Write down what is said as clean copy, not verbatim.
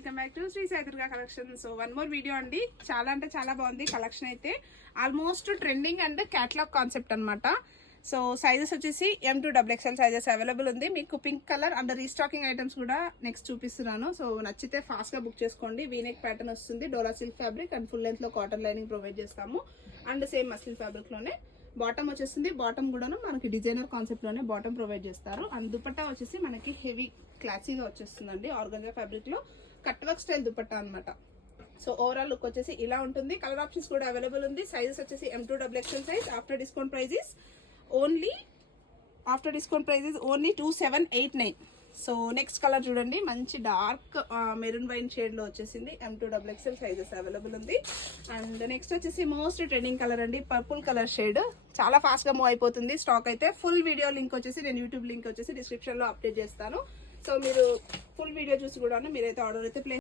Welcome back to Sri Sai Durga collection. So one more video అండి. చాలా అంటే చాలా బాగుంది కలెక్షన్ అయితే. Almost trending and catalogue concept అనమాట. సో సైజెస్ వచ్చేసి M2XXL సైజెస్ అవైలబుల్ ఉంది. మీకు pink colour and restocking items కూడా నెక్స్ట్ చూపిస్తున్నాను. సో నచ్చితే ఫాస్ట్గా బుక్ చేసుకోండి. వీనెక్ ప్యాటర్న్ వస్తుంది, Dola silk fabric and full లెంత్లో కాటన్ లైనింగ్ ప్రొవైడ్ చేస్తాము. అండ్ సేమ్ మస్లిన్ ఫ్యాబ్రిక్లోనే బాటమ్ వచ్చేసింది. బాటమ్ కూడాను మనకి డిజైనర్ కాన్సెప్ట్లోనే బాటమ్ ప్రొవైడ్ చేస్తారు. అండ్ దుపట్టా వచ్చేసి మనకి హెవీ క్లాసీగా వచ్చేస్తుందండి. ఆర్గంజా ఫ్యాబ్రిక్లో కట్ వర్క్ స్టైల్ దుపట్టా అనమాట. సో ఓవరాల్ లుక్ వచ్చేసి ఇలా ఉంటుంది. కలర్ ఆప్షన్స్ కూడా అవైలబుల్ ఉంది. సైజెస్ వచ్చేసి M2XXL size. After discount prices only 2789. So next colour చూడండి, మంచి డార్క్ మెరూన్ వైన్ షేడ్ లో వచ్చేసింది. M2XXL సైజెస్ అవైలబుల్ ఉంది. అండ్ నెక్స్ట్ వచ్చేసి మోస్ట్ ట్రెండింగ్ కలర్ అండి, పర్పుల్ కలర్ షేడ్. చాలా ఫాస్ట్ గా మూవ్ అయిపోతుంది స్టాక్ అయితే. ఫుల్ వీడియో లింక్ వచ్చేసి నేను యూట్యూబ్ లింక్ వచ్చేసి డిస్క్రిప్షన్ లో అప్డేట్ చేస్తాను. సో మీరు ఫుల్ వీడియో చూసి కూడా మీరైతే ఆర్డర్ అయితే ప్లేస్